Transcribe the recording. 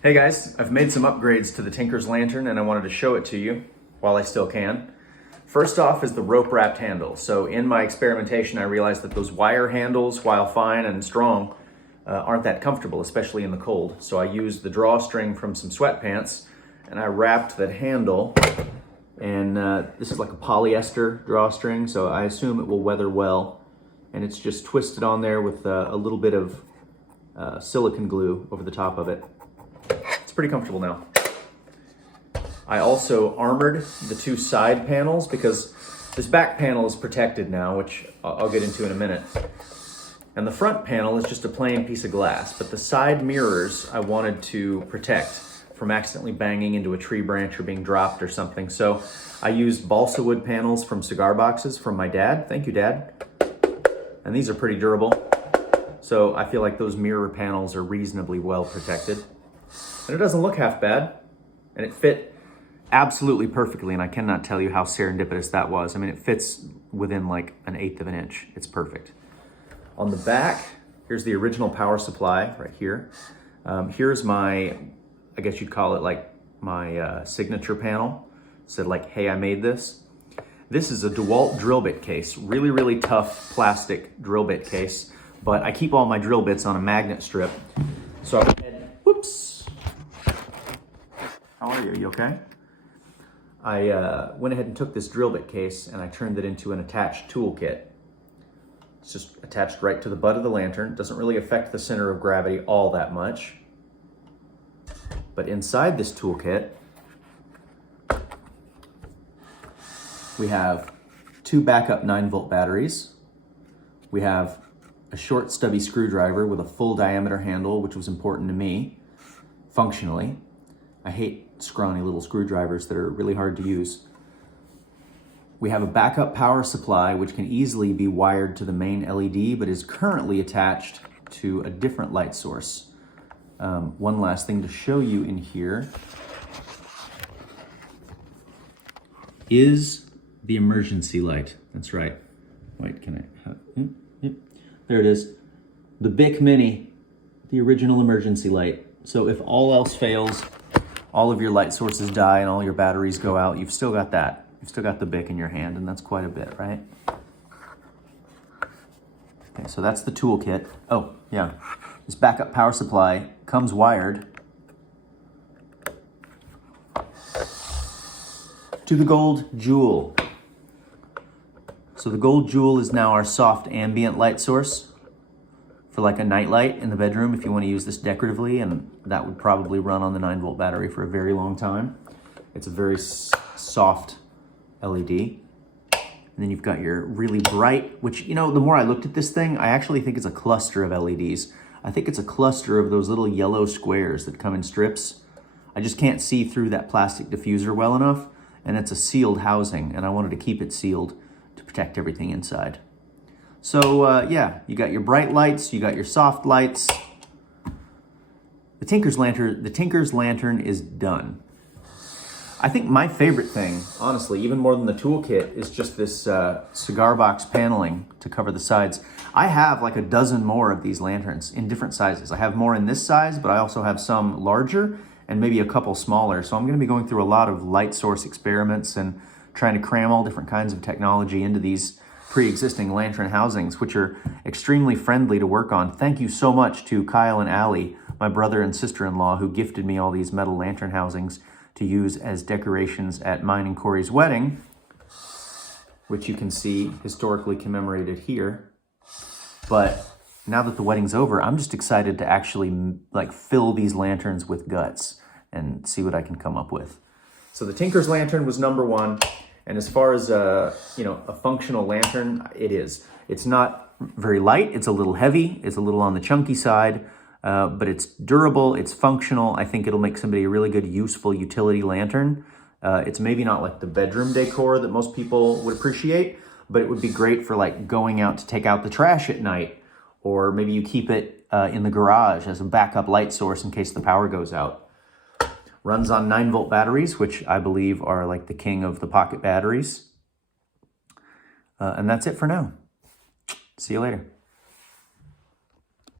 Hey guys, I've made some upgrades to the Tinker's Lantern and I wanted to show it to you while I still can. First off is the rope wrapped handle. So in my experimentation I realized that those wire handles, while fine and strong, aren't that comfortable, especially in the cold. So I used the drawstring from some sweatpants and I wrapped that handle, and this is like a polyester drawstring, so I assume it will weather well. And it's just twisted on there with a little bit of silicone glue over the top of it. It's pretty comfortable now. I also armored the two side panels because this back panel is protected now, which I'll get into in a minute. And the front panel is just a plain piece of glass, but the side mirrors I wanted to protect from accidentally banging into a tree branch or being dropped or something. So I used balsa wood panels from cigar boxes from my dad. Thank you, Dad. And these are pretty durable. So I feel like those mirror panels are reasonably well protected. And it doesn't look half bad. And it fit absolutely perfectly, and I cannot tell you how serendipitous that was. I mean, it fits within like 1/8 of an inch. It's perfect. On the back, here's the original power supply right here. Here's my, I guess you'd call it like my signature panel. It said like, hey, I made this. This is a DeWalt drill bit case. Really, really tough plastic drill bit case, but I keep all my drill bits on a magnet strip. So whoops. How are you? You okay? I went ahead and took this drill bit case and I turned it into an attached toolkit. It's just attached right to the butt of the lantern. Doesn't really affect the center of gravity all that much. But inside this toolkit, we have two backup 9-volt batteries. We have a short stubby screwdriver with a full diameter handle, which was important to me, functionally. I hate scrawny little screwdrivers that are really hard to use. We have a backup power supply, which can easily be wired to the main LED, but is currently attached to a different light source. One last thing to show you in here is the emergency light. That's right. Wait, can I? There it is. The Bic Mini, the original emergency light. So if all else fails, all of your light sources die and all your batteries go out, you've still got that. You've still got the Bic in your hand, and that's quite a bit, right? Okay, so that's the toolkit. Oh, yeah. This backup power supply comes wired to the Gold Jewel. So the Gold Jewel is now our soft ambient light source for like a nightlight in the bedroom if you want to use this decoratively, and that would probably run on the 9-volt battery for a very long time. It's a very soft LED. And then you've got your really bright, which, you know, the more I looked at this thing, I actually think it's a cluster of LEDs. I think it's a cluster of those little yellow squares that come in strips. I just can't see through that plastic diffuser well enough, and it's a sealed housing, and I wanted to keep it sealed to protect everything inside. So yeah, you got your bright lights, you got your soft lights. The Tinker's Lantern is done. I think my favorite thing, honestly, even more than the toolkit, is just this cigar box paneling to cover the sides. I have like a dozen more of these lanterns in different sizes. I have more in this size, but I also have some larger and maybe a couple smaller. So I'm going to be going through a lot of light source experiments and trying to cram all different kinds of technology into these pre-existing lantern housings, which are extremely friendly to work on. Thank you so much to Kyle and Allie, my brother and sister-in-law, who gifted me all these metal lantern housings to use as decorations at mine and Corey's wedding, which you can see historically commemorated here. But now that the wedding's over, I'm just excited to actually like fill these lanterns with guts and see what I can come up with. So the Tinker's Lantern was number one. And as far as a functional lantern, it is. It's not very light. It's a little heavy. It's a little on the chunky side, but it's durable. It's functional. I think it'll make somebody a really good, useful utility lantern. It's maybe not like the bedroom decor that most people would appreciate, but it would be great for like going out to take out the trash at night, or maybe you keep it in the garage as a backup light source in case the power goes out. Runs on 9-volt batteries, which I believe are like the king of the pocket batteries. And that's it for now. See you later.